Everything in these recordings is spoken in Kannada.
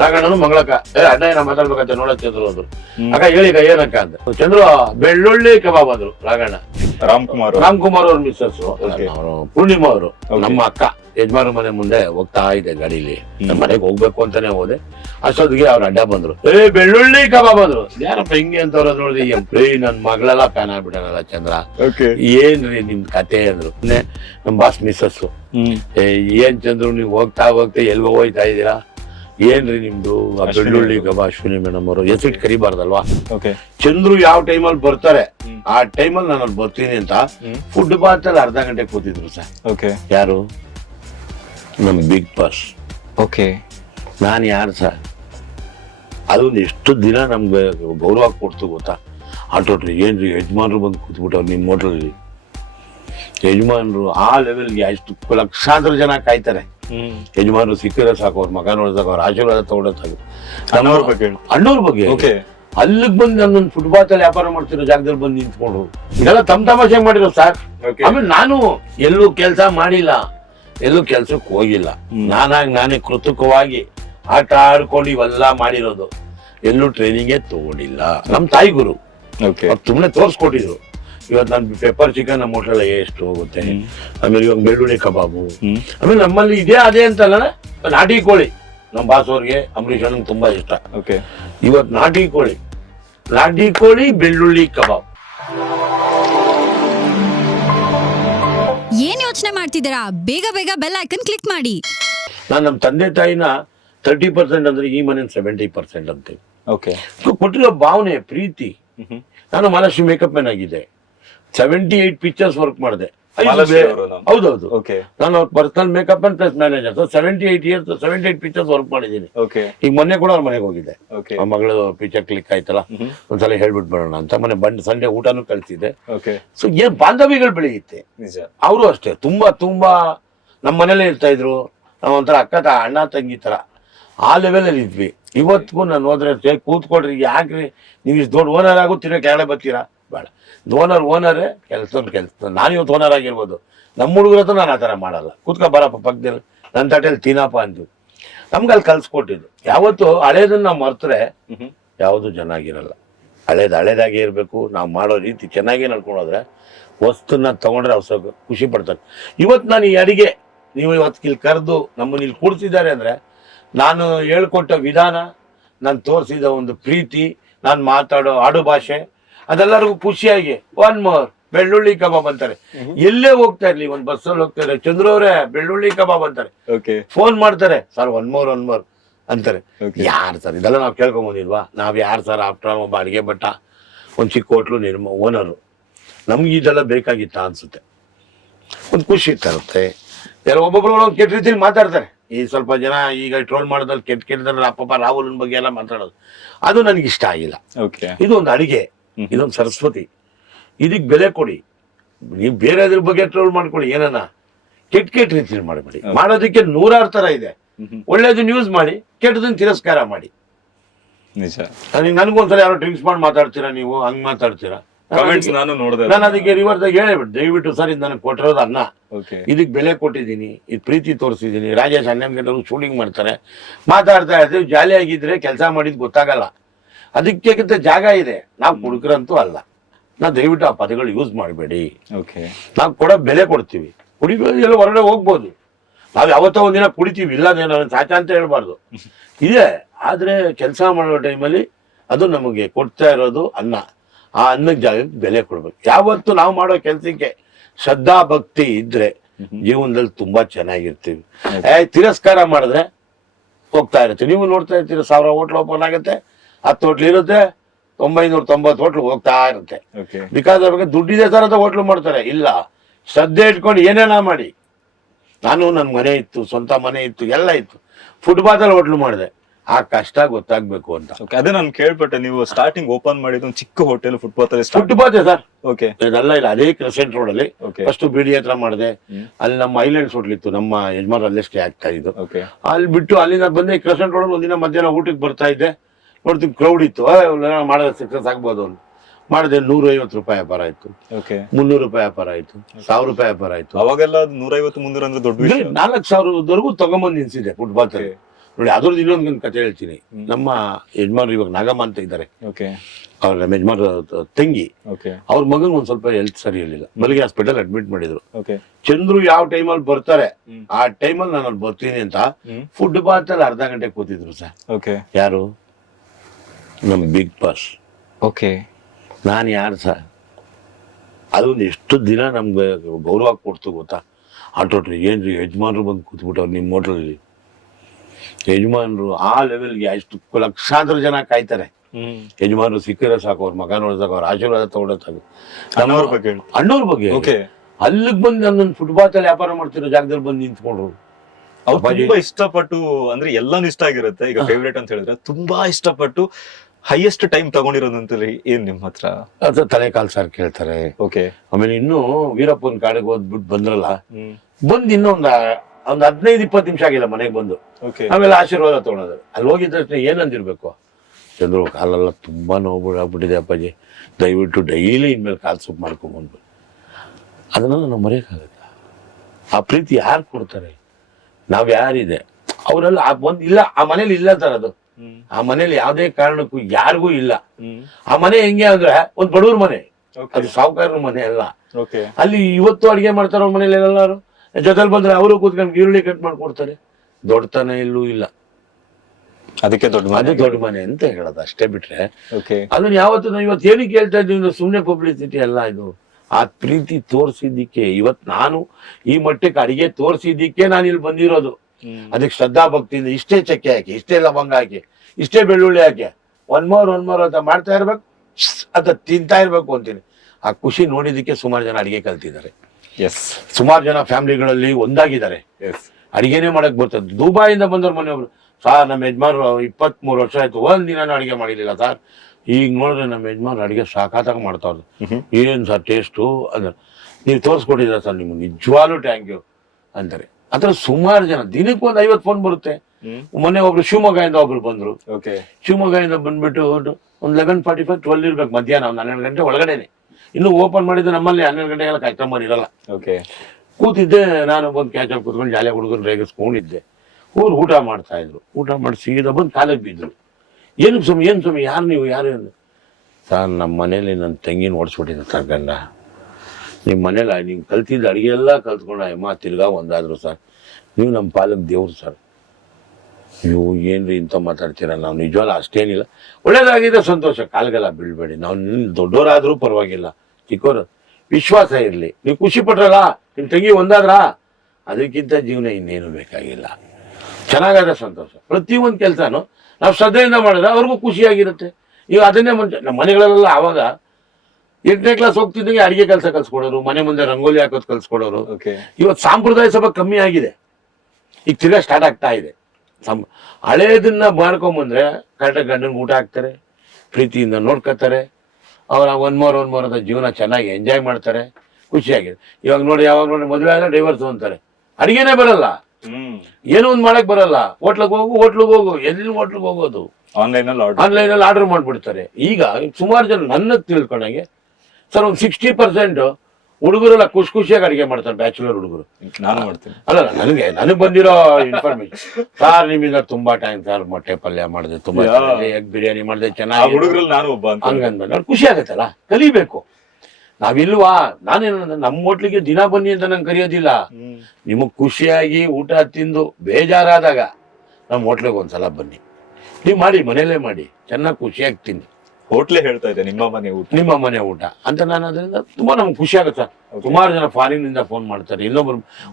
ರಾಘಣ್ಣನು ಮಂಗಳಕ್ಕ ಅಣ್ಣ ಏನ ಮಾತಾಡ್ಬೇಕಂತ ನೋಡಕ್ ಚಂದ್ರು ಅಂದ್ರು. ಅಕ್ಕ ಹೇಳಿಗ ಏನಕ್ಕ ಅಂತ ಚಂದ್ರು ಬೆಳ್ಳುಳ್ಳಿ ಕಬಾಬ್ ಅಂದ್ರು ರಾಘಣ್ಣ. ರಾಮ್ಕುಮಾರ್ ಅವ್ರ ಮಿಸ್ಸಸ್ ಅವರು ಪೂರ್ಣಿಮಾ ಅವರು ನಮ್ಮ ಅಕ್ಕ ಯಜಮಾನ ಮನೆ ಮುಂದೆ ಹೋಗ್ತಾ ಇದೆ ಗಾಡಿಲಿ. ನಮ್ಮ ಮನೆಗೆ ಹೋಗ್ಬೇಕು ಅಂತಾನೆ ಹೋದೆ. ಅಷ್ಟೊತ್ತಿಗೆ ಅವ್ರ ಅಡ್ಡ ಬಂದ್ರು, ಬೆಳ್ಳುಳ್ಳಿ ಕಬಾಬ್ ಅಂದ್ರು. ಯಾರಪ್ಪ ಹಿಂಗೆ ಅಂತವ್ರ ನೋಡಿದ್ರಿ ನನ್ ಮಗಳೆಲ್ಲ ಫ್ಯಾನ್ ಆಗ್ಬಿಟ್ಟನಲ್ಲ ಚಂದ್ರ, ಏನ್ರಿ ನಿಮ್ ಕತೆ ಅಂದ್ರು. ನಮ್ ಬಾಸ್ ಮಿಸ್ಸಸ್ ಏನ್ ಚಂದ್ರು ನೀವ್ ಹೋಗ್ತಾ ಎಲ್ಗೋ ಹೋಯ್ತಾ ಇದೀರಾ, ಏನ್ರಿ ನಿಮ್ದು ಬೆಳ್ಳುಳ್ಳಿ ಕಬಾಬ್. ಅಶ್ವಿನಿ ಮೇಡಮ್ ಅವರು ಎಸಿಟ್ ಕರಿಬಾರ್ದಲ್ವಾ. ಚಂದ್ರು ಯಾವ ಟೈಮಲ್ಲಿ ಬರ್ತಾರೆ ಆ ಟೈಮಲ್ಲಿ ನಾನು ಅಲ್ಲಿ ಬರ್ತೀನಿ ಅಂತ ಫುಡ್ ಬಾತ್ ಅಲ್ಲಿ ಅರ್ಧ ಗಂಟೆ ಕೂತಿದ್ರು ಸರ್. ಯಾರು ನಮ್ ಬಿಗ್ ಬಾಸ್. ನಾನ್ ಯಾರು ಸರ್, ಅದೊಂದು ಎಷ್ಟು ದಿನ ನಮ್ಗೆ ಗೌರವ ಕೊಡ್ತು ಗೊತ್ತಾ. ಆಟೋಟ್ರಿ ಏನ್ರಿ ಯಜಮಾನ್ರು ಬಂದು ಕೂತ್ಬಿಟ್ಟವ್ರು ನಿಮ್ ಹೋಟೆಲಲ್ಲಿ. ಯಜಮಾನ್ರು ಆ ಲೆವೆಲ್ಗೆ ಎಷ್ಟು ಲಕ್ಷಾಂತರ ಜನ ಕಾಯ್ತಾರೆ. ಯಜಮಾನ್ರು ಸಿಕ್ಕಿದ್ರೆ ಸಾಕು, ಅವ್ರ ಮಗ ನೋಡಿದಾಗ ಅವ್ರ ಆಶೀರ್ವಾದ ತಗೊಳ್ಳೋ ಸಾಕು. ಅಣ್ಣವ್ರ ಬಗ್ಗೆ ಅಲ್ಲಿಗೆ ಬಂದು ನನ್ನೊಂದು ಫುಟ್ಬಾತ್ ಅಲ್ಲಿ ವ್ಯಾಪಾರ ಮಾಡ್ತಿರೋ ಜಾಗದಲ್ಲಿ ಬಂದು ನಿಂತ್ಕೊಂಡು ಇದೆಲ್ಲ ತಮಾಷೆ ಮಾಡಿರೋ ಸರ್. ಆಮೇಲೆ ನಾನು ಎಲ್ಲೂ ಕೆಲಸ ಮಾಡಿಲ್ಲ, ಎಲ್ಲೂ ಕೆಲ್ಸಕ್ಕೆ ಹೋಗಿಲ್ಲ. ನಾನೇ ಕೃತಕವಾಗಿ ಆಟ ಆಡ್ಕೊಂಡು ಇವೆಲ್ಲ ಮಾಡಿರೋದು. ಎಲ್ಲೂ ಟ್ರೈನಿಂಗೇ ತಗೊಂಡಿಲ್ಲ. ನಮ್ ತಾಯಿ ಗುರು ಸುಮ್ನೆ ತೋರ್ಸ್ಕೊಟ್ಟಿದ್ರು. ಇವತ್ತು ನಾನು ಪೆಪ್ಪರ್ ಚಿಕನ್ ನಮ್ಮ ಹೋಟೆಲ್ ಎಷ್ಟು ಹೋಗುತ್ತೆ. ಆಮೇಲೆ ಇವಾಗ ಬೆಳ್ಳುಳ್ಳಿ ಕಬಾಬು. ಆಮೇಲೆ ನಮ್ಮಲ್ಲಿ ಇದೇ ಅದೇ ಅಂತಲ್ಲ, ನಾಟಿ ಕೋಳಿ ನಮ್ಮ ಬಾಸ್ ಅವ್ರಿಗೆ ಅಂಬರೀಷ್ ಅಣ್ಣಂಗೆ ತುಂಬಾ ಇಷ್ಟ. ಇವತ್ತು ನಾಟಿ ಕೋಳಿ ಬೆಳ್ಳುಳ್ಳಿ ಕಬಾಬ್. ಏನ್ ಯೋಚನೆ ಮಾಡ್ತಿದ್ದೀರಾ? ಬೇಗ ಬೇಗ ಬೆಲ್ ಐಕನ್ ಕ್ಲಿಕ್ ಮಾಡಿ. ನಾನು ನಮ್ಮ ತಂದೆ ತಾಯಿನ 30% ಅಂದ್ರೆ ಈ ಮನೆ 70% ಅಂತೆ ಕೊಟ್ಟಿರೋ ಭಾವನೆ, ಪ್ರೀತಿ. ನಾನು ಮಹಾಲಕ್ಷ್ಮಿ ಮೇಕಪ್ ಮ್ಯಾನ್ ಆಗಿದೆ. 78 ಪಿಕ್ಚರ್ಸ್ ವರ್ಕ್ ಮಾಡಿದೆ. ಹೌದೌದು, ನಾನು ಅವ್ರ personal makeup and plus manager. 78 pictures work ಮಾಡಿದ್ದೀನಿ. ಈಗ ಮೊನ್ನೆ ಕೂಡ ಅವ್ರ ಮನೆಗೆ ಹೋಗಿದ್ದೆ. ಆ ಮಗಳು ಪಿಕ್ಚರ್ ಕ್ಲಿಕ್ ಆಯ್ತಲ್ಲ, ಒಂದ್ಸಲ ಹೇಳ್ಬಿಟ್ಟು ಬರೋಣ ಅಂತ ಮೊನ್ನೆ ಸಂಡೆ ಊಟನೂ ಕಳ್ಸಿದ್ದೆ. ಸೊ ಏನ್ ಬಾಂಧವ್ಯಗಳು ಬೆಳೆಯುತ್ತೆ. ಅವರು ಅಷ್ಟೇ ತುಂಬಾ ನಮ್ಮ ಮನೇಲೆ ಇರ್ತಾ ಇದ್ರು. ನಾವ್ ಒಂಥರ ಅಣ್ಣ ತಂಗಿ ತರ ಆ ಲೆವೆಲ್ ಅಲ್ಲಿ ಇದ್ವಿ. ಇವತ್ತಿಗೂ ನಾನು ಹೋದ್ರೆ ಕೂತ್ಕೊಡ್ರಿ, ಯಾಕ್ರಿ ನೀವು ಇಷ್ಟು ದೊಡ್ಡ ಓನರ್ ಆಗುತ್ತೀರ ಕೆಳಗಡೆ ಬರ್ತೀರಾ? ಬೇಡ, ಓನರೇ ಕೆಲಸ. ನಾನು ಇವತ್ತು ಓನರ್ ಆಗಿರ್ಬೋದು, ನಮ್ಮ ಹುಡುಗರ ಹತ್ರ ನಾನು ಆ ಥರ ಮಾಡಲ್ಲ. ಕೂತ್ಕೊ ಬರಪ್ಪ ಪಕ್ಕದಲ್ಲಿ ನನ್ನ ತಟೆಯಲ್ಲಿ ತಿನ್ನಪ್ಪ ಅಂತೀವಿ. ನಮ್ಗೆ ಅಲ್ಲಿ ಕಲ್ಸ್ಕೊಟ್ಟಿದ್ದು. ಯಾವತ್ತು ಹಳೇದನ್ನ ನಾವು ಮರ್ತರೆ ಯಾವುದು ಚೆನ್ನಾಗಿರಲ್ಲ. ಹಳೇದಾಗೆ ಇರಬೇಕು. ನಾವು ಮಾಡೋ ರೀತಿ ಚೆನ್ನಾಗಿ ನಡ್ಕೊಂಡೋದ್ರೆ ವಸ್ತುನ ತಗೊಂಡ್ರೆ ಅವ್ರು ಖುಷಿ ಪಡ್ತಾರೆ. ಇವತ್ತು ನಾನು ಈ ಅಡಿಗೆ ನೀವು ಇವತ್ತು ಇಲ್ಲಿ ಕರೆದು ನಮ್ಮನ್ನ ಇಲ್ಲಿ ಕೂಡಿಸಿದ್ದಾರೆ ಅಂದ್ರೆ ನಾನು ಹೇಳ್ಕೊಟ್ಟ ವಿಧಾನ, ನಾನು ತೋರಿಸಿದ ಒಂದು ಪ್ರೀತಿ, ನಾನು ಮಾತಾಡೋ ಆಡು ಭಾಷೆ, ಅದೆಲ್ಲರಿಗೂ ಖುಷಿಯಾಗಿ ಒನ್ ಮೋರ್ ಬೆಳ್ಳುಳ್ಳಿ ಕಬಾಬ್ ಅಂತಾರೆ. ಎಲ್ಲೇ ಹೋಗ್ತಾ ಇರ್ಲಿ, ಒಂದ್ ಬಸ್ಸಲ್ಲಿ ಹೋಗ್ತಾರೆ, ಚಂದ್ರವ್ರೆ ಬೆಳ್ಳುಳ್ಳಿ ಕಬಾಬ್ ಅಂತಾರೆ. ಫೋನ್ ಮಾಡ್ತಾರೆ, ಸರ್ ಒನ್ ಮೋರ್ ಅಂತಾರೆ. ಯಾರು ಸರ್ ಇದೆಲ್ಲ ನಾವು ಕೇಳ್ಕೊಂಬಂದಿಲ್ವಾ? ನಾವ್ ಯಾರು ಸರ್? ಆಫ್ಟರ್ ಒಬ್ಬ ಅಡಿಗೆ ಭಟ್ಟ, ಒಂದ್ ಚಿಕ್ಕ ಹೋಟ್ಲು ಓನರು. ನಮ್ಗೆ ಇದೆಲ್ಲ ಬೇಕಾಗಿತ್ತ ಅನ್ಸುತ್ತೆ. ಒಂದು ಖುಷಿ ತರುತ್ತೆ. ಒಬ್ಬೊಬ್ರು ಒಂದೊಂದು ಕೆಟ್ಟ ರೀತಿಲಿ ಮಾತಾಡ್ತಾರೆ. ಈ ಸ್ವಲ್ಪ ಜನ ಈಗ ಟ್ರೋಲ್ ಮಾಡೋದ್ರಲ್ಲಿ ಕೆಟ್ಟದಲ್ಲಿ ಅಪ್ಪಪ್ಪ ರಾಹುಲನ್ ಬಗ್ಗೆ ಎಲ್ಲ ಮಾತಾಡೋದು, ಅದು ನನಗೆ ಇಷ್ಟ ಆಗಿಲ್ಲ. ಇದು ಒಂದು ಅಡಿಗೆ, ಇದೊಂದು ಸರಸ್ವತಿ. ಇದಕ್ಕೆ ಬೆಲೆ ಕೊಡಿ. ನೀವು ಬೇರೆದ್ರ ಬಗ್ಗೆ ಟ್ರೋಲ್ ಮಾಡ್ಕೊಳ್ಳಿ, ಏನನ್ನ ಕೆಟ್ಟ ರೀತಿಲಿ ಮಾಡಬೇಡಿ. ಮಾಡೋದಕ್ಕೆ 100 ತರ ಇದೆ. ಒಳ್ಳೇದನ್ನ ಯೂಸ್ ಮಾಡಿ, ಕೆಟ್ಟದನ್ನ ತಿರಸ್ಕಾರ ಮಾಡಿ. ನನಗೊಂದ್ಸಲ ಯಾರೋ ಡ್ರಿಂಕ್ಸ್ ಮಾಡಿ ಮಾತಾಡ್ತೀರಾ, ನೀವು ಹಂಗ್ ಮಾತಾಡ್ತೀರಾ, ನಾನು ಅದಕ್ಕೆ ರಿವರ್ಸ್ ಆಗಿ ಹೇಳಬಿಟ್ಟು ದಯವಿಟ್ಟು ಸರ್ ಇದು ನನಗೆ ಕೊಟ್ಟಿರೋದು ಅನ್ನ, ಇದಕ್ಕೆ ಬೆಲೆ ಕೊಟ್ಟಿದ್ದೀನಿ, ಇದು ಪ್ರೀತಿ ತೋರಿಸಿದ್ದೀನಿ. ರಾಜೇಶ್ 11 ಗಂಟೆಗೂ ಶೂಟಿಂಗ್ ಮಾಡ್ತಾರೆ, ಮಾತಾಡ್ತಾ ಇರ್ತೀವಿ. ಜಾಲಿ ಆಗಿದ್ರೆ ಕೆಲಸ ಮಾಡಿದ್ ಗೊತ್ತಾಗಲ್ಲ. ಅದಕ್ಕೆ ಜಾಗ ಇದೆ. ನಾವು ಕುಡುಕರಂತೂ ಅಲ್ಲ. ನಾವು ದಯವಿಟ್ಟು ಆ ಪದಗಳು ಯೂಸ್ ಮಾಡಬೇಡಿ. ನಾವು ಕೊಡೋ ಬೆಲೆ ಕೊಡ್ತೀವಿ. ಕುಡಿಬೋದು, ಎಲ್ಲ ಹೊರಗಡೆ ಹೋಗ್ಬೋದು. ನಾವು ಯಾವತ್ತೋ ಒಂದಿನ ಕುಡಿತೀವಿ, ಇಲ್ಲದೇನೋ ಸಾಚ ಅಂತ ಹೇಳ್ಬಾರ್ದು. ಇದೆ, ಆದ್ರೆ ಕೆಲಸ ಮಾಡೋ ಟೈಮಲ್ಲಿ ಅದು ನಮಗೆ ಕೊಡ್ತಾ ಇರೋದು ಅನ್ನ. ಆ ಅನ್ನಕ್ಕೆ ಜಾಗಕ್ಕೆ ಬೆಲೆ ಕೊಡ್ಬೇಕು. ಯಾವತ್ತು ನಾವು ಮಾಡೋ ಕೆಲ್ಸಕ್ಕೆ ಶ್ರದ್ಧಾ ಭಕ್ತಿ ಇದ್ರೆ ಜೀವನದಲ್ಲಿ ತುಂಬಾ ಚೆನ್ನಾಗಿರ್ತೀವಿ. ತಿರಸ್ಕಾರ ಮಾಡಿದ್ರೆ ಹೋಗ್ತಾ ಇರುತ್ತೆ. ನೀವು ನೋಡ್ತಾ ಇರ್ತೀರ, 1000 ಹೋಟ್ಲು ಓಪನ್ ಆಗುತ್ತೆ, 10 ಹೋಟ್ಲು ಇರುತ್ತೆ, 990 ಹೋಟ್ಲು ಹೋಗ್ತಾ ಇರುತ್ತೆ. ಬಿಕಾಸ್ ಅವ್ರಿಗೆ ದುಡ್ಡಿದೆ ತರದ ಹೋಟ್ಲು ಮಾಡ್ತಾರೆ. ಇಲ್ಲ, ಶ್ರದ್ಧೆ ಇಟ್ಕೊಂಡು ಏನೇನ ಮಾಡಿ. ನಾನು ನನ್ನ ಮನೆ ಇತ್ತು, ಸ್ವಂತ ಮನೆ ಇತ್ತು, ಎಲ್ಲ ಇತ್ತು. ಫುಟ್ಬಾಲ್ ಹೋಟ್ಲು ಮಾಡಿದೆ. ಆ ಕಷ್ಟ ಗೊತ್ತಾಗ್ಬೇಕು ಅಂತ. ಅದೇ ನಾನು ಕೇಳ್ಪಟ್ಟೆ, ನೀವು ಸ್ಟಾರ್ಟಿಂಗ್ ಓಪನ್ ಮಾಡಿದ ಒಂದು ಚಿಕ್ಕ ಹೋಟೆಲ್ ಫುಟ್ಪಾತ್ ಸರ್. ಇದೆಲ್ಲ ಇಲ್ಲ, ಅದೇ ಕ್ರೆಸೆಂಟ್ ರೋಡ್ ಅಲ್ಲಿ ಫಸ್ಟ್ ಬಿಡಿ ಹತ್ರ ಮಾಡಿದೆ. ಅಲ್ಲಿ ನಮ್ಮ ಐಲ್ಯಾಂಡ್ಸ್ ಹೋಟ್ಲ್ ಇತ್ತು, ನಮ್ಮ ಯಜಮಾನ್ ಅಲ್ಲೇ ಸ್ಟೇ ಆಗ್ತಾ ಇದ್ದು. ಅಲ್ಲಿ ಬಿಟ್ಟು ಅಲ್ಲಿಂದ ಬಂದೆ ಕ್ರೆಸೆಂಟ್ ರೋಡ್. ಒಂದಿನ ಮಧ್ಯಾಹ್ನ ಊಟಕ್ಕೆ ಬರ್ತಾ ಇದ್ದೆ, ನೋಡ್ತೀನಿ ಕ್ರೌಡ್ ಇತ್ತು. ಮಾಡೋದು ಸಕ್ಸಸ್ ಆಗ್ಬೋದು ಅಂತ ಮಾಡಿದೆ. 150 ರೂಪಾಯಿ ವ್ಯಾಪಾರ ಆಯ್ತು, 300 ರೂಪಾಯಿ ವ್ಯಾಪಾರ ಆಯ್ತು, 1000 ರೂಪಾಯಿ ವ್ಯಾಪಾರ ಆಯ್ತು. ಅವಾಗೆಲ್ಲ 150-300 ಅಂದ್ರೆ ದೊಡ್ಡ 4000 ತಗೊಂಬಂದು ನಿಲ್ಸಿದೆ ಫುಟ್ಬಾಲ್ ಅಲ್ಲಿ. ನೋಡಿ ಅದ್ರದ್ದು ಇನ್ನೊಂದು ಕತೆ ಹೇಳ್ತೀನಿ. ನಮ್ಮ ಯಜಮಾನ್ರು ಇವಾಗ ನಾಗಮ್ಮ ಅಂತ ಇದ್ದಾರೆ, ಓಕೆ ಅವ್ರ ನಮ್ಮ ಯಜಮಾನ್ರ ತಂಗಿ, ಓಕೆ ಅವ್ರ ಮಗನ್ ಒಂದ್ ಸ್ವಲ್ಪ ಹೆಲ್ತ್ ಸರಿ ಇರಲಿಲ್ಲ, ಮಲ್ಲಿಗೆ ಹಾಸ್ಪಿಟಲ್ ಅಡ್ಮಿಟ್ ಮಾಡಿದ್ರು. ಓಕೆ ಚಂದ್ರು ಯಾವ ಟೈಮಲ್ಲಿ ಬರ್ತಾರೆ ಆ ಟೈಮಲ್ಲಿ ನಾನು ಅಲ್ಲಿ ಬರ್ತೀನಿ ಅಂತ ಫುಡ್ ಬಾತ್ ಅಲ್ಲಿ ಅರ್ಧ ಗಂಟೆ ಕೂತಿದ್ರು ಸರ್. ಓಕೆ ಯಾರು? ನಮ್ಮ ಬಿಗ್ ಬಾಸ್. ಓಕೆ ನಾನು ಯಾರು ಸರ್? ಅದೊಂದು ಎಷ್ಟು ದಿನ ನಮ್ಗೆ ಗೌರವ ಕೊಡ್ತು ಗೊತ್ತಾ? ಆಟೋಟ್ರಿ ಏನ್ರಿ ಯಜಮಾನ್ರು ಬಂದು ಕೂತ್ಬಿಟ್ಟವ್ರು ನಿಮ್ಮ ಹೋಟ್ಲಲ್ಲಿ. ಯಜಮಾನ್ರು ಆ ಲೆವೆಲ್ಗೆ ಎಷ್ಟು ಲಕ್ಷಾಂತರ ಜನ ಕಾಯ್ತಾರೆ. ಯಜಮಾನ್ರು ಸಿಕ್ಕಿದ್ರೆ ಸಾಕು, ಅವ್ರ ಮಗ ನೋಡಿದ್ರೆ ಸಾಕು, ಅವ್ರ ಆಶೀರ್ವಾದ ತಗೊಂಡ್ರೆ ಸಾಕು. ಅಣ್ಣವ್ರ ಬಗ್ಗೆ ಹೇಳಿ. ಅಣ್ಣವ್ರ ಬಗ್ಗೆ ಓಕೆ ಅಲ್ಲಿಗೆ ಬಂದು ನನ್ನೊಂದು ಫುಟ್ಬಾತ್ ಅಲ್ಲಿ ವ್ಯಾಪಾರ ಮಾಡ್ತಿರೋ ಜಾಗದಲ್ಲಿ ಬಂದು ನಿಂತ್ಕೊಂಡ್ರು. ಅವ್ರು ತುಂಬಾ ಇಷ್ಟಪಟ್ಟು, ಅಂದ್ರೆ ಎಲ್ಲಾನು ಇಷ್ಟ ಆಗಿರುತ್ತೆ. ಈಗ ಫೇವ್ರೇಟ್ ಅಂತ ಹೇಳಿದ್ರೆ ತುಂಬಾ ಇಷ್ಟಪಟ್ಟು ಹೈಯೆಸ್ಟ್ ಟೈಮ್ ತಗೊಂಡಿರೋದಂತಲ್ಲಿ ಏನ್ ನಿಮ್ ಹತ್ರ? ಅದು ತಲೆ ಕಾಲ್ ಸಾರ್ ಕೇಳ್ತಾರೆ. ಓಕೆ ಆಮೇಲೆ ಇನ್ನು ವೀರಪ್ಪನ ಕಾಡಿಗೆ ಹೋದ್ಬಿಟ್ಟು ಬಂದ್ರಲ್ಲ, ಬಂದು ಇನ್ನೊಂದು 15-20 ನಿಮಿಷ ಆಗಿಲ್ಲ ಮನೆಗೆ ಬಂದು. ಓಕೆ ಆಮೇಲೆ ಆಶೀರ್ವಾದ ತಗೊಳೋದು. ಅಲ್ಲಿ ಹೋಗಿದ್ದಷ್ಟೇ ಏನಂದಿರ್ಬೇಕು, ಚಂದ್ರು ಕಾಲೆಲ್ಲ ತುಂಬಾ ನೋವು ಆಗ್ಬಿಟ್ಟಿದೆ ಅಪ್ಪಾಜಿ, ದಯವಿಟ್ಟು ಡೈಲಿ ಇನ್ಮೇಲೆ ಕಾಲು ಸೂಪ್ ಮಾಡ್ಕೊಂಡ್ಬಂದು. ಅದನ್ನೆಲ್ಲ ನಾವು ಮರೆಯೋಕ್ಕಾಗತ್ತ? ಆ ಪ್ರೀತಿ ಯಾರು ಕೊಡ್ತಾರೆ? ನಾವ್ ಯಾರಿದೆ ಅವರೆಲ್ಲ ಇಲ್ಲ, ಆ ಮನೇಲಿ ಇಲ್ಲ ಸರ್. ಅದು ಆ ಮನೇಲಿ ಯಾವ್ದೇ ಕಾರಣಕ್ಕೂ ಯಾರಿಗೂ ಇಲ್ಲ. ಆ ಮನೆ ಹೆಂಗೆ ಅಂದ್ರೆ ಒಂದ್ ಬಡವ್ರ ಮನೆ, ಅದು ಸಾಹುಕಾರರ ಮನೆ ಅಲ್ಲ. ಅಲ್ಲಿ ಇವತ್ತು ಅಡಿಗೆ ಮಾಡ್ತಾರ ಅವ್ರ ಮನೇಲಿ ಎಲ್ಲಾರು ಜೊತೆಲಿ ಬಂದ್ರೆ ಅವರು ಕೂತ್ಕೊಂಡು ಈರುಳ್ಳಿ ಕಟ್ ಮಾಡ್ಕೊಡ್ತಾರೆ. ದೊಡ್ಡತನ ಎಲ್ಲೂ ಇಲ್ಲ, ಅದಕ್ಕೆ ದೊಡ್ಡ ಮನೆ ಅಂತ ಹೇಳೋದು ಅಷ್ಟೇ. ಬಿಟ್ರೆ ಅದನ್ನ ಯಾವತ್ತು ನಾವು ಇವತ್ತು ಏನಕ್ಕೆ ಹೇಳ್ತಾ ಇದ್ದೀವಿ, ಸುಮ್ನೆ ಪಬ್ಲಿಸಿಟಿ ಅಲ್ಲ ಇದು. ಆ ಪ್ರೀತಿ ತೋರಿಸಿದ್ದಕ್ಕೆ ಇವತ್ತು ನಾನು ಈ ಮಟ್ಟಕ್ಕೆ ಅಡಿಗೆ ತೋರಿಸಿದ್ದಕ್ಕೆ ನಾನು ಇಲ್ಲಿ ಬಂದಿರೋದು. ಅದಕ್ಕೆ ಶ್ರದ್ಧಾ ಭಕ್ತಿಯಿಂದ ಇಷ್ಟೇ ಚಕ್ಕೆ ಹಾಕಿ, ಇಷ್ಟೇ ಲವಂಗ ಹಾಕಿ, ಇಷ್ಟೇ ಬೆಳ್ಳುಳ್ಳಿ ಹಾಕಿ ಒನ್ ಮೋರ್ ಅಂತ ಮಾಡ್ತಾ ಇರ್ಬೇಕು, ಅಂತ ತಿಂತಾ ಇರ್ಬೇಕು ಅಂತೀನಿ. ಆ ಖುಷಿ ನೋಡಿದಕ್ಕೆ ಸುಮಾರು ಜನ ಅಡಿಗೆ ಕಲ್ತಿದ್ದಾರೆ. ಸುಮಾರು ಜನ ಫ್ಯಾಮಿಲಿಗಳಲ್ಲಿ ಒಂದಾಗಿದ್ದಾರೆ, ಅಡಿಗೆನೆ ಮಾಡಕ್ ಬರ್ತದೆ. ದುಬಾಯಿಂದ ಬಂದವ್ರ ಮನೆಯೊಬ್ರು, ಸಾರ್ ನಮ್ಮ ಯಜಮಾನ್ರು 23 ವರ್ಷ ಆಯ್ತು ಒಂದ್ ದಿನ ಅಡಿಗೆ ಮಾಡಿರ್ಲಿಲ್ಲ ಸರ್. ಈಗ ನೋಡಿದ್ರೆ ನಮ್ಮ ಯಜಮಾನ್ರು ಅಡಿಗೆ ಸಾಕಾತಾಗ ಮಾಡ್ತಾವ್ರು. ಏನ್ ಸರ್ ಟೇಸ್ಟು ಅಂದ್ರೆ, ನೀವು ತೋರಿಸ್ಕೊಟ್ಟಿದ್ರ ಸರ್, ನಿಮ್ಗೆ ನಿಜವಾಗ್ಲೂ ಥ್ಯಾಂಕ್ ಯು ಅಂತಾರೆ. ಆತರ ಸುಮಾರು ಜನ, ದಿನಕ್ಕೆ 50 ಫೋನ್ ಬರುತ್ತೆ. ಮೊನ್ನೆ ಒಬ್ರು ಶಿವಮೊಗ್ಗದಿಂದ ಒಬ್ರು ಬಂದ್ರು. ಶಿವಮೊಗ್ಗದಿಂದ ಬಂದ್ಬಿಟ್ಟು ಒಂದು 11:45 12 ಇರ್ಬೇಕು, ಮಧ್ಯಾಹ್ನ ಒಂದು 12 ಗಂಟೆ ಒಳಗಡೆನೆ. ಇನ್ನು ಓಪನ್ ಮಾಡಿದ್ದು ನಮ್ಮಲ್ಲಿ 12 ಗಂಟೆಗೆಲ್ಲ ಕಸ್ಟಮರ್ ಇರಲ್ಲ. ಕೂತಿದ್ದೆ ನಾನು, ಬಂದು ಕ್ಯಾಚಲ್ಲಿ ಕೂತ್ಕೊಂಡು ಜಾಲಿಯಾಗಿ ಹುಡುಗರು ರೇಗಿಸ್ಕೊಂಡಿದ್ದೆ. ಊಟ ಮಾಡ್ತಾ ಇದ್ರು. ಊಟ ಮಾಡಿ ಸೀದಾ ಬಂದು ಕಾಲಿಗೆ ಬಿದ್ರು. ಏನು ಸ್ವಾಮಿ ಯಾರು ನೀವು, ಯಾರು? ಸರ್ ನಮ್ಮ ಮನೇಲಿ ನನ್ನ ತಂಗಿನ ಓಡಿಸ್ಬಿಟ್ಟಿದ್ದೆ ಸರ್ ಗಂಡ. ನಿಮ್ಮ ಮನೇಲಿ ನೀವು ಕಲ್ತಿದ್ದು ಅಡುಗೆ ಎಲ್ಲ ಕಲ್ತ್ಕೊಂಡ ಅಮ್ಮ ತಿರ್ಗಾ ಒಂದಾದ್ರು ಸರ್. ನೀವು ನಮ್ಮ ಪಾಲಕ್ ದೇವ್ರು ಸರ್. ನೀವು ಏನ್ರಿ ಇಂಥ ಮಾತಾಡ್ತೀರ? ನಾವು ನಿಜವಾಗ್ಲೂ ಅಷ್ಟೇನಿಲ್ಲ, ಒಳ್ಳೇದಾಗಿದೆ, ಸಂತೋಷ, ಕಾಲ್ಗೆಲ್ಲ ಬೀಳ್ಬೇಡಿ. ನಾವು ದೊಡ್ಡವರಾದ್ರೂ ಪರವಾಗಿಲ್ಲ, ಚಿಕ್ಕವರು ವಿಶ್ವಾಸ ಇರಲಿ. ನೀವು ಖುಷಿ ಪಟ್ರಲ್ಲ, ನಿಮ್ಮ ತಂಗಿ ಒಂದಾದ್ರಾ, ಅದಕ್ಕಿಂತ ಜೀವನ ಇನ್ನೇನು ಬೇಕಾಗಿಲ್ಲ. ಚೆನ್ನಾಗಾದ ಸಂತೋಷ. ಪ್ರತಿಯೊಂದು ಕೆಲಸನೂ ನಾವು ಶ್ರದ್ಧೆಯಿಂದ ಮಾಡಿದ್ರೆ ಅವ್ರಿಗೂ ಖುಷಿಯಾಗಿರುತ್ತೆ. ಈಗ ಅದನ್ನೇ ಮುಂಚೆ ನಮ್ಮ ಮನೆಗಳೆಲ್ಲ ಆವಾಗ 8ನೇ ಕ್ಲಾಸ್ ಹೋಗ್ತಿದ್ದಂಗೆ ಅಡಿಗೆ ಕೆಲಸ ಕಲ್ಸ್ಕೊಡೋರು, ಮನೆ ಮುಂದೆ ರಂಗೋಲಿ ಹಾಕೋದು ಕಲ್ಸ್ಕೊಡೋರು. ಇವತ್ತು ಸಾಂಪ್ರದಾಯ ಸ್ವಲ್ಪ ಕಮ್ಮಿ ಆಗಿದೆ, ಈಗ ತಿರ್ಗಾ ಸ್ಟಾರ್ಟ್ ಆಗ್ತಾ ಇದೆ. ಹಳೇದನ್ನ ಮಾಡ್ಕೊಂಬಂದ್ರೆ ಕರೆಕ್ಟಾಗಿ ಗಂಡನ ಊಟ ಹಾಕ್ತಾರೆ, ಪ್ರೀತಿಯಿಂದ ನೋಡ್ಕೊತಾರೆ, ಅವರ ಒನ್ ಮೋರ್ ಅಂತ ಜೀವನ ಚೆನ್ನಾಗಿ ಎಂಜಾಯ್ ಮಾಡ್ತಾರೆ, ಖುಷಿಯಾಗಿದೆ. ಇವಾಗ ನೋಡಿ, ಯಾವಾಗ ನೋಡಿ ಮದುವೆ ಆದ್ರೆ ಡೈವರ್ಸ್ ಅಂತಾರೆ. ಅಡಿಗೆನೇ ಬರಲ್ಲ, ಏನೋ ಒಂದ್ ಮಾಡಕ್ ಬರಲ್ಲ. ಹೋಟ್ಲಿಗೆ ಹೋಗು, ಎಲ್ಲಿ ಹೋಟ್ಲಿಗೆ ಹೋಗೋದು? ಆನ್ಲೈನಲ್ಲಿ ಆರ್ಡರ್ ಮಾಡ್ಬಿಡ್ತಾರೆ. ಈಗ ಸುಮಾರು ಜನ ನನ್ನ ತಿಳ್ಕೊಂಡಂಗೆ ಸರ್ ಒಂದು 60% ಹುಡುಗರೆಲ್ಲ ಖುಷಿಯಾಗಿ ಅಡಿಗೆ ಮಾಡ್ತಾರೆ, ಬ್ಯಾಚುಲರ್ ಹುಡುಗರು. ನಾನು ಮಾಡ್ತೀನಿ. ಅಲ್ಲ, ನನಗೆ ಬಂದಿರೋ ಇನ್ಫಾರ್ಮೇಶನ್ ಸಾರ್, ನಿಮ್ಮಿಂದ ತುಂಬಾ ಟೈಮ್ ಸರ್, ಮೊಟ್ಟೆ ಪಲ್ಯ ಮಾಡಿದೆ, ತುಂಬಾ ಎಗ್ ಬಿರಿಯಾನಿ ಮಾಡಿದೆ, ಚೆನ್ನಾಗಿ ಹಂಗಂದ ನಾನು ಖುಷಿ ಆಗತ್ತಲ್ಲ. ಕಲಿಬೇಕು. ನಾವಿಲ್ವಾ? ನಾನೇನು ನಮ್ಮ ಹೋಟ್ಲಿಗೆ ದಿನ ಬನ್ನಿ ಅಂತ ನಂಗೆ ಕರೆಯೋದಿಲ್ಲ. ನಿಮಗ್ ಖುಷಿಯಾಗಿ ಊಟ ತಿಂದು ಬೇಜಾರಾದಾಗ ನಮ್ಮ ಹೋಟ್ಲಿಗೆ ಒಂದ್ಸಲ ಬನ್ನಿ. ನೀವು ಮಾಡಿ, ಮನೇಲೇ ಮಾಡಿ, ಚೆನ್ನಾಗಿ ಖುಷಿಯಾಗಿ ತಿನ್ನಿ. ಹೋಟ್ಲೇ ಹೇಳ್ತಾ ಇದೆ ನಿಮ್ಮ ಮನೆ ಊಟ ಅಂತ. ನಾನು ಅದರಿಂದ ತುಂಬಾ ನಮ್ಗೆ ಖುಷಿ ಆಗುತ್ತೆ ಸರ್. ಸುಮಾರು ಜನ ಫಾರಿನ್ ಇಂದ ಫೋನ್ ಮಾಡ್ತಾರೆ.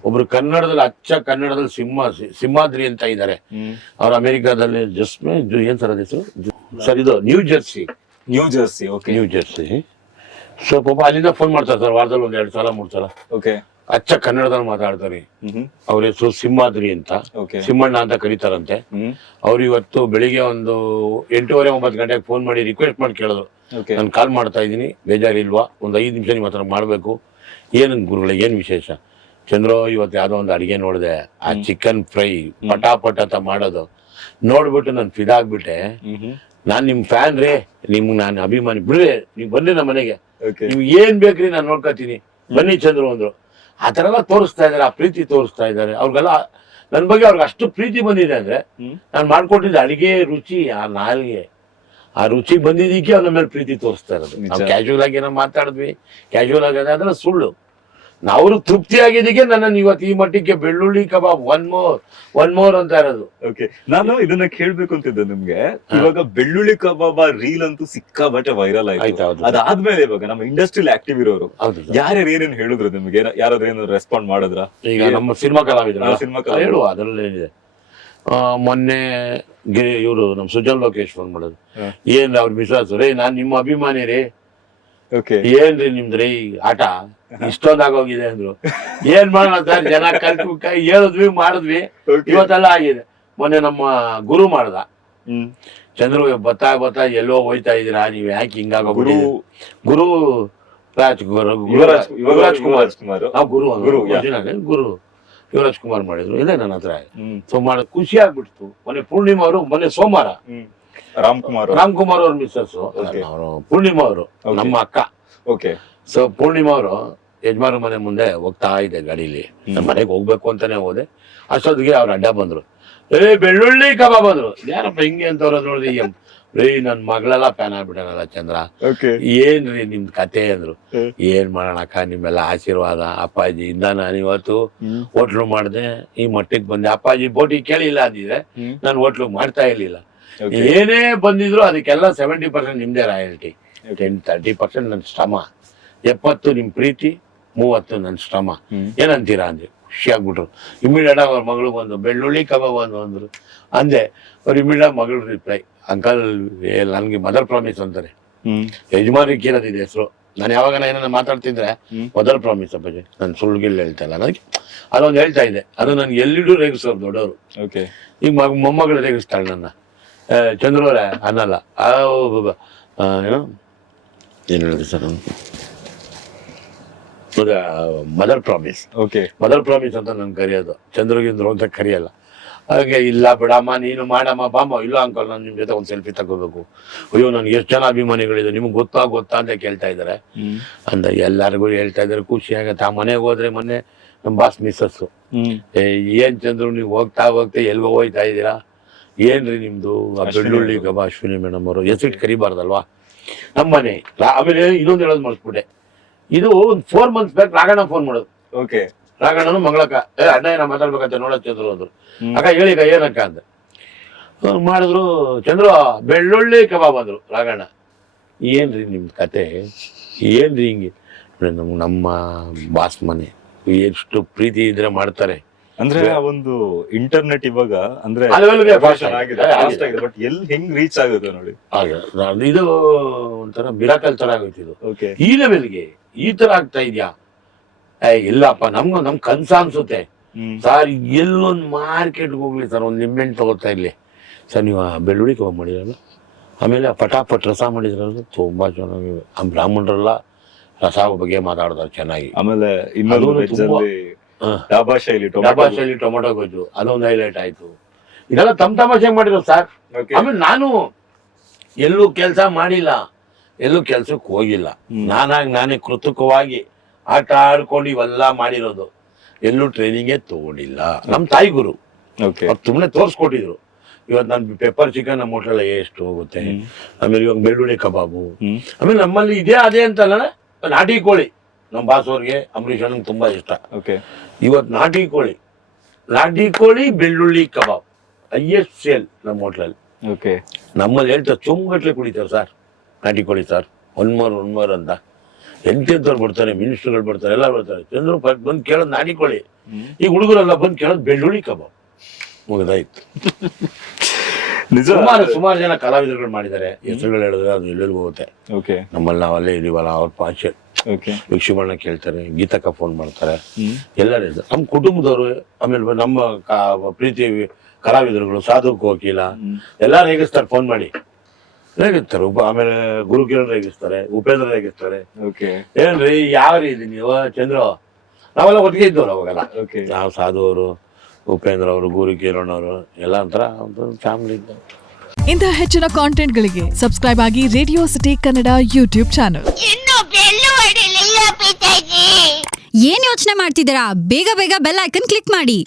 ಒಬ್ರು ಕನ್ನಡದಲ್ಲಿ, ಕನ್ನಡದಲ್ಲಿ ಸಿಂಹಾದ್ರಿ ಅಂತ ಇದ್ದಾರೆ. ಅವ್ರು ಅಮೆರಿಕಾದಲ್ಲಿ ಏನ್ ಸರ್ ಹೆಸರು ಸರ್? ಇದು ನ್ಯೂ ಜೆರ್ಸಿ. ಸೊ ಪಾಪ ಅಲ್ಲಿಂದ ಫೋನ್ ಮಾಡ್ತಾರೆ ಸರ್, ವಾರದಲ್ಲಿ 1-2 ಸಲ 3 ಸಲ. ಕನ್ನಡದಲ್ಲಿ ಮಾತಾಡ್ತಾರೆ. ಅವ್ರ ಹೆಸರು ಸಿಂಹಾದ್ರಿ ಅಂತ, ಸಿಂಹಣ್ಣ ಅಂತ ಕರೀತಾರಂತೆ. ಅವ್ರು ಇವತ್ತು ಬೆಳಿಗ್ಗೆ ಒಂದು 8:30-9 ಗಂಟೆಗೆ ಫೋನ್ ಮಾಡಿ ರಿಕ್ವೆಸ್ಟ್ ಮಾಡಿ ಕೇಳಿದ್ರು, ನಾನು ಕಾಲ್ ಮಾಡ್ತಾ ಇದ್ದೀನಿ, ಬೇಜಾರಿಲ್ವಾ? ಒಂದು 5 ನಿಮಿಷ ನಿಮ್ಮ ಹತ್ರ ಮಾಡ್ಬೇಕು. ಏನನ್ ಗುರುಗಳೇ, ಏನ್ ವಿಶೇಷ? ಚಂದ್ರು, ಇವತ್ತು ಯಾವ್ದೋ ಒಂದು ಅಡಿಗೆ ನೋಡಿದೆ, ಆ ಚಿಕನ್ ಫ್ರೈ ಪಟಾಪಟ್ ಅಂತ ಮಾಡೋದು ನೋಡ್ಬಿಟ್ಟು ನಾನು ಫಿದಾಗ್ಬಿಟ್ಟೆ. ನಾನ್ ನಿಮ್ ಫ್ಯಾನ್ ರೀ, ನಿಮ್ಗೆ ನಾನು ಅಭಿಮಾನಿ. ಬಿಡ್ರಿ, ನೀವು ಬನ್ನಿ ನಮ್ಮ ಮನೆಗೆ, ನಿಮ್ಗೆ ಏನ್ ಬೇಕ್ರಿ ನಾನು ನೋಡ್ಕೊತೀನಿ, ಬನ್ನಿ ಚಂದ್ರು ಅಂದ್ರು. ಆ ಥರ ಎಲ್ಲ ತೋರಿಸ್ತಾ ಇದ್ದಾರೆ, ಆ ಪ್ರೀತಿ ತೋರಿಸ್ತಾ ಇದ್ದಾರೆ. ಅವ್ರಿಗೆಲ್ಲ ನನ್ನ ಬಗ್ಗೆ ಅವ್ರಿಗೆ ಅಷ್ಟು ಪ್ರೀತಿ ಬಂದಿದೆ ಅಂದ್ರೆ ನಾನು ಮಾಡ್ಕೊಟ್ಟಿದ್ದ ಅಡಿಗೆ ರುಚಿ, ಆ ನಾಲ್ಗೆ, ಆ ರುಚಿ ಬಂದಿದ್ದಕ್ಕೆ ಅವ್ರ ಮೇಲೆ ಪ್ರೀತಿ ತೋರಿಸ್ತಾ ಇರೋದು. ನಾವು ಕ್ಯಾಶುವಲ್ ಆಗಿ ಏನೋ ಮಾತಾಡಿದ್ವಿ, ಕ್ಯಾಶುವಲ್ ಆಗಿ ಅದೆಲ್ಲ ಸುಳ್ಳು. ನಾವು ತೃಪ್ತಿ ಆಗಿದ್ದಕ್ಕೆ ನನ್ನ ಇವತ್ತು ಈ ಮಟ್ಟಿಗೆ ಬೆಳ್ಳುಳ್ಳಿ ಕಬಾಬ್ ಒನ್ ಮೋರ್ ಅಂತ ಇರೋದು. ಓಕೆ, ನಾನು ಇದನ್ನ ಕೇಳ್ಬೇಕು ಅಂತಿದ್ದೆ ನಿಮ್ಗೆ. ಇವಾಗ ಬೆಳ್ಳುಳ್ಳಿ ಕಬಾಬ್ ರೀಲ್ ಅಂತೂ ಸಿಕ್ಕಾಬಟ್ಟೆ ವೈರಲ್ ಆಯ್ತು. ಅದಾದ್ಮೇಲೆ ಇವಾಗ ನಮ್ಮ ಇಂಡಸ್ಟ್ರಿಯಲ್ಲಿ ಆಕ್ಟಿವ್ ಇರೋರು ಯಾರ್ಯಾರು ಏನೇನು ಹೇಳಿದ್ರು ನಿಮ್ಗೆ? ಯಾರಾದ್ರೂ ಏನಾದ್ರು ರೆಸ್ಪಾಂಡ್ ಮಾಡಿದ್ರ? ಈಗ ನಮ್ಮ ಸಿನಿಮಾ ಕಲಾವಿದ್ರು ಹೇಳುವ ಅದ್ರಲ್ಲಿ ಏನಿದೆ. ಮೊನ್ನೆ ಇವರು ನಮ್ಮ ಸುಜಲ್ ಲೋಕೇಶ್ ಫೋನ್ ಮಾಡೋದು, ಏನ್ ಅವ್ರ ವಿಶ್ವಾಸ ರೇ, ನಾನ್ ನಿಮ್ಮ ಅಭಿಮಾನಿ ರೀ, ಏನ್ರಿ ನಿಮ್ದ್ರಿ ಆಟ ಇಷ್ಟೊಂದಾಗೋಗಿದೆ ಅಂದ್ರು. ಏನ್ ಮಾಡೋಣ ಸರ್, ಜನ ಕಲ್ತು ಹೇಳಿದ್ವಿ ಮಾಡಿದ್ವಿ, ಇವತ್ತೆಲ್ಲ ಆಗಿದೆ. ಮೊನ್ನೆ ನಮ್ಮ ಗುರು ಮಾಡ್ದ, ಚಂದ್ರು ಬತ್ತಾ ಎಲ್ಲೋ ಹೋಯ್ತಾ ಇದೀರಾ ನೀವ್, ಯಾಕೆ ಹಿಂಗಾಗೋಗ್ಬಿಡಿ. ಗುರು ಯುವರಾಜ್ ಕುಮಾರ್ ಮಾಡಿದ್ರು, ಇದೆ ನನ್ನ ಹತ್ರ. ಸೊ ಮಾಡೋದು ಖುಷಿ ಆಗ್ಬಿಡ್ತು. ಮೊನ್ನೆ ಸೋಮವಾರ ರಾಮ್ ಕುಮಾರ್ ಅವ್ರ ಮಿಸ್ಸಸ್ ಅವರು, ಪೂರ್ಣಿಮಾ ಅವರು ನಮ್ಮ ಅಕ್ಕ. ಸೊ ಪೂರ್ಣಿಮಾ ಅವರು ಯಜಮಾನ ಮನೆ ಮುಂದೆ ಹೋಗ್ತಾ ಇದ್ದೆ ಗಾಡಿಲಿ, ನಮ್ಮ ಮನೆಗೆ ಹೋಗ್ಬೇಕು ಅಂತಾನೆ ಹೋದೆ. ಅಷ್ಟೊತ್ತಿಗೆ ಅವ್ರ ಅಡ್ಡ ಬಂದ್ರು, ಬೆಳ್ಳುಳ್ಳಿ ಕಬಾಬ್ ಬಂದ್ರು. ಯಾರಪ್ಪ ಹಿಂಗೆ ಅಂತವ್ರ ನೋಡಿದ್ರಿ, ರೀ ನನ್ ಮಗಳೆಲ್ಲ ಫ್ಯಾನ್ ಆಗ್ಬಿಟ್ಟನಲ್ಲ ಚಂದ್ರ, ಏನ್ರಿ ನಿಮ್ದು ಕತೆ ಅಂದ್ರು. ಏನ್ ಮಾಡೋಣಕ್ಕ, ನಿಮ್ಮೆಲ್ಲ ಆಶೀರ್ವಾದ ಅಪ್ಪಾಜಿ ಇಂದ ನಾನು ಇವತ್ತು ಹೋಟ್ಲು ಮಾಡಿದೆ, ಈ ಮಟ್ಟಿಗೆ ಬಂದೆ. ಅಪ್ಪಾಜಿ ಬೋಟಿ ಕೇಳಿಲ್ಲ ಅಂದಿದ್ರೆ ನಾನು ಹೋಟ್ಲು ಮಾಡ್ತಾ ಇರ್ಲಿಲ್ಲ. ಏನೇ ಬಂದಿದ್ರು ಅದಕ್ಕೆಲ್ಲ 70% ನಿಮ್ದೇ ರಾಯಲ್ಟಿ, 30% ನನ್ನ ಶ್ರಮ, 70 ನಿಮ್ ಪ್ರೀತಿ, 30 ನನ್ನ ಶ್ರಮ. ಏನಂತೀರಾ ಅಂದೆ. ಖುಷಿ ಆಗ್ಬಿಟ್ರು. ಇಮಿಡಿಯೇಟ್ ಅವ್ರ ಮಗಳು ಬಂದು ಬೆಳ್ಳುಳ್ಳಿ ಕಬಾಬ್ ಅಂದ್ರು. ಅಂದೆ ಅವ್ರ ಇಮಿಡಿಯೇಟ್ ಮಗಳು ರಿಪ್ಲೈ, ಅಂಕಲ್ ನನ್ಗೆ ಮದರ್ ಪ್ರಾಮಿಸ್ ಅಂತಾರೆ. ಯಜಮಾನಿಗೆ ಇರೋದಿದೆ ಹೆಸರು. ನಾನು ಯಾವಾಗ ಏನಾರ ಮಾತಾಡ್ತಿದ್ರೆ ಮದರ್ ಪ್ರಾಮಿಸ್ ಅಪ್ಪಾಜಿ, ನಾನು ಸುಳ್ಳುಗಿಲ್ಲ ಹೇಳ್ತಾ ಇಲ್ಲ. ನನಗೆ ಅದೊಂದು ಹೇಳ್ತಾ ಇದೆ, ಅದು ನನ್ಗೆ ಎಲ್ಲಿಡೂ ರೇಗಿಸೋರು ದೊಡ್ಡವರು. ಈಗ ಮೊಮ್ಮಗಳು ರೇಗಿಸ್ತಾಳೆ ನನ್ನ. ಚಂದ್ರವರೇ ಅನ್ನಲ್ಲ, ಏನು ಹೇಳಿದೆ sir, mother promise. Mother promise ಅಂತ ನನ್ ಕರೆಯೋದು, ಚಂದ್ರಗಿಂದ್ರು ಅಂತ ಕರೆಯಲ್ಲ. ಹಾಗೆ ಇಲ್ಲ ಬಿಡಮ್ಮ, ನೀನು ಮಾಡಮ್ಮ, ಬಾಮ. ಇಲ್ಲ ಅಂಕಲ್, ನಾನು ನಿಮ್ ಜೊತೆ ಒಂದ್ ಸೆಲ್ಫಿ ತಗೋಬೇಕು. ಅಯ್ಯೋ ನನ್ಗೆ ಎಷ್ಟು ಜನ ಅಭಿಮಾನಿಗಳಿದೆ, ನಿಮ್ಗೆ ಗೊತ್ತಾ ಅಂತ ಕೇಳ್ತಾ ಇದಾರೆ ಅಂತ ಎಲ್ಲರಿಗೂ ಹೇಳ್ತಾ ಇದಾರೆ. ಖುಷಿ ಆಗತ್ತೆ. ಆ ಮನೆಗೆ ಹೋದ್ರೆ ಮೊನ್ನೆ ನಮ್ ಬಾಸ್ ಮಿಸ್ಸಸ್, ಏನ್ ಚಂದ್ರು ನೀವು ಹೋಗ್ತಾ ಎಲ್ಗೋ ಹೋಯ್ತಾ ಇದ್ದೀರಾ, ಏನ್ರಿ ನಿಮ್ದು ಬೆಳ್ಳುಳ್ಳಿ ಕಬಾಬ್? ಅಶ್ವಿನಿ ಮೇಡಮ್ ಅವರು ಹೆಸರಿಟ್ಟು ಕರಿಬಾರ್ದಲ್ವಾ ನಮ್ಮ ಮನೆ. ಆಮೇಲೆ ಇನ್ನೊಂದು ಹೇಳೋದು ಮಾಡಿಸ್ಬಿಟ್ಟೆ, ಇದು ಒಂದು 4 months ಬ್ಯಾಕ್ ರಾಘಣ್ಣ ಫೋನ್ ಮಾಡೋದು. ರಾಘಣ್ಣನು ಮಂಗಳಕ್ಕ, ಅಣ್ಣ ಏನ ಮಾತಾಡ್ಬೇಕಂತ ನೋಡೋದ್ ಚಂದ್ರು ಅಂದ್ರು. ಅಕ್ಕ ಹೇಳಿ ಏನಕ್ಕ ಅಂತ ಮಾಡಿದ್ರು. ಚಂದ್ರು ಬೆಳ್ಳುಳ್ಳಿ ಕಬಾಬ್ ಅಂದ್ರು ರಾಘಣ್ಣ. ಏನ್ರಿ ನಿಮ್ ಕತೆ, ಏನ್ರಿ ಹಿಂಗೆ? ನಮ್ಮ ಬಾಸ್ ಮನೆ, ಎಷ್ಟು ಪ್ರೀತಿ ಇದ್ರೆ ಮಾಡ್ತಾರೆ. ಅಂದ್ರೆ ಒಂದು ಇಂಟರ್ನೆಟ್ ಇವಾಗ ಅಂದ್ರೆ ಬಟ್ ಎಲ್ಲಿ ಹೆಂಗ್ ರೀಚ್ ಆಗುತ್ತೆ ನೋಡಿ. ಇದು ಒಂಥರ ಮಿರಾಕಲ್ ತರ ಆಗೋಯ್ತು ಇದು. ಈ ಲೆವೆಲ್ಗೆ ಈ ತರ ಆಗ್ತಾ ಇದ್ಯಾ? ಇಲ್ಲಪ್ಪ, ನಮ್ ಕನ್ಸ ಅನ್ಸುತ್ತೆ ಸರ್. ಎಲ್ಲೊಂದ್ ಮಾರ್ಕೆಟ್ಗೆ ಹೋಗ್ಲಿ ಸರ್, ಒಂದ್ ನಿಂಬೆಹಣ್ಣು ತಗೋತಾ ಇರ್ಲಿ ಸರ್, ನೀವು ಬೆಳ್ಳುಳ್ಳಿ ಕಬಾಬ್ ಮಾಡಿದ್ರಲ್ಲ, ಆಮೇಲೆ ಪಟಾಪಟ್ ರಸ ಮಾಡಿದ್ರಲ್ಲ, ತುಂಬಾ ಚೆನ್ನಾಗಿ. ಆ ಬ್ರಾಹ್ಮಣರೆಲ್ಲ ರಸ ಬಗ್ಗೆ ಮಾತಾಡ್ತಾರೆ ಚೆನ್ನಾಗಿ. ಆಮೇಲೆ ಇನ್ನೊಂದು ಡಾಬಾ ಶೈಲಿ ಟೊಮೊಟೊ ಗೊಜ್ಜು, ಅದೊಂದು ಹೈಲೈಟ್ ಆಯ್ತು. ಇದೆಲ್ಲ ತಮಾಷೆ ಮಾಡಿರೋ ಸರ್. ಆಮೇಲೆ ನಾನು ಎಲ್ಲೂ ಕೆಲಸ ಮಾಡಿಲ್ಲ, ಎಲ್ಲೂ ಕೆಲ್ಸಕ್ಕೆ ಹೋಗಿಲ್ಲ. ನಾನೇ ಕೃತಕವಾಗಿ ಆಟ ಆಡ್ಕೊಂಡು ಇವೆಲ್ಲ ಮಾಡಿರೋದು. ಎಲ್ಲೂ ಟ್ರೈನಿಂಗೇ ತಗೊಂಡಿಲ್ಲ. ನಮ್ ತಾಯಿ ಗುರು ಸುಮ್ಮನೆ ತೋರ್ಸ್ಕೊಟ್ಟಿದ್ರು. ಇವತ್ತು ನಾನು ಪೆಪ್ಪರ್ ಚಿಕನ್ ನಮ್ಮ ಹೋಟೆಲ್ ಎಷ್ಟು ಹೋಗುತ್ತೆ. ಆಮೇಲೆ ಇವಾಗ ಬೆಳ್ಳುಳ್ಳಿ ಕಬಾಬು. ಆಮೇಲೆ ನಮ್ಮಲ್ಲಿ ಅದೇ ಅಂತಲ್ಲ, ನಾಟಿ ಕೋಳಿ ನಮ್ಮ ಬಾಸ್ ಅವ್ರಿಗೆ, ಅಂಬರೀಷ್ ಅಣ್ಣಂಗೆ ತುಂಬಾ ಇಷ್ಟ. ಇವತ್ತು ನಾಟಿ ಕೋಳಿ ಬೆಳ್ಳುಳ್ಳಿ ಕಬಾಬ್ ಹೈಯೆಸ್ಟ್ ಸೇಲ್ ನಮ್ಮ ಹೋಟ್ಲಲ್ಲಿ. ನಮ್ಮಲ್ಲಿ ಹೇಳ್ತಾರೆ ಚುಮ್ಗಟ್ಲೆ ಕುಡಿತಾರೆ ಸರ್ ನಾಟಿ ಕೋಳಿ ಸರ್, ಒನ್ ಮೋರ್ ಅಂತ. ಎಂತೆಂಥವ್ರು ಬರ್ತಾರೆ, ಮಿನಿಸ್ಟರ್ಗಳು ಬರ್ತಾರೆ, ಎಲ್ಲ ಬರ್ತಾರೆ. ಚಂದ್ರು ಬಂದು ಕೇಳೋದು ನಾಟಿ ಕೋಳಿ, ಈಗ ಹುಡುಗರೆಲ್ಲ ಬಂದು ಕೇಳೋದು ಬೆಳ್ಳುಳ್ಳಿ ಕಬಾಬ್. ಮುಗಿದಾಯ್ತು. ಸುಮಾರು ಜನ ಕಲಾವಿದರುಗಳು ಮಾಡಿದ್ದಾರೆ. ಹೆಸರುಗಳು ಹೇಳಿದ್ರೆ ಅದು ಎಲ್ಲರಿಗೂ ಹೋಗುತ್ತೆ. ನಮ್ಮಲ್ಲಿ ನಾವಲ್ಲೇ ಇದೀವಲ್ಲ, ಅವ್ರ ಪಾಚೆ ವೀಕ್ಷಕಗಳನ್ನ ಕೇಳ್ತಾರೆ, ಗೀತಕ್ಕ ಫೋನ್ ಮಾಡ್ತಾರೆ, ಎಲ್ಲರೂ ನಮ್ಮ ಕುಟುಂಬದವರು. ಆಮೇಲೆ ನಮ್ಮ ಪ್ರೀತಿ ಕಲಾವಿದರುಗಳು, ಸಾಧು ಕೋಕಿಲ ಎಲ್ಲಾರು ರೇಗಿಸ್ತಾರೆ, ಫೋನ್ ಮಾಡಿ ರೇಗಿಸ್ತಾರೆ. ಆಮೇಲೆ ಗುರುಕಿರಣ್ ರೇಗಿಸ್ತಾರೆ, ಉಪೇಂದ್ರ ರೇಗಿಸ್ತಾರೆ. ಏನ್ರಿ ಯಾವ ರೀತಿ ನೀವು ಚಂದ್ರ? ನಾವೆಲ್ಲ ಒಟ್ಟಿಗೆ ಇದ್ದವ್ರು ಅವಾಗೆಲ್ಲ. ನಾವು ಸಾಧು ಅವರು, ಉಪೇಂದ್ರ ಅವರು, ಗುರುಕಿರಣ್ ಅವರು ಎಲ್ಲ ಒಂಥರ ಫ್ಯಾಮಿಲಿ ಇದ್ದವ್ರು. ಇಂತಹ ಹೆಚ್ಚಿನ ಕಾಂಟೆಂಟ್ಗಳಿಗೆ ಸಬ್ಸ್ಕ್ರೈಬ್ ಆಗಿ radio city Kannada YouTube channel. ಏನ್ ಯೋಚನೆ ಮಾಡ್ತಿದ್ದೀರಾ? ಬೇಗ ಬೆಲ್ ಐಕನ್ ಕ್ಲಿಕ್ ಮಾಡಿ.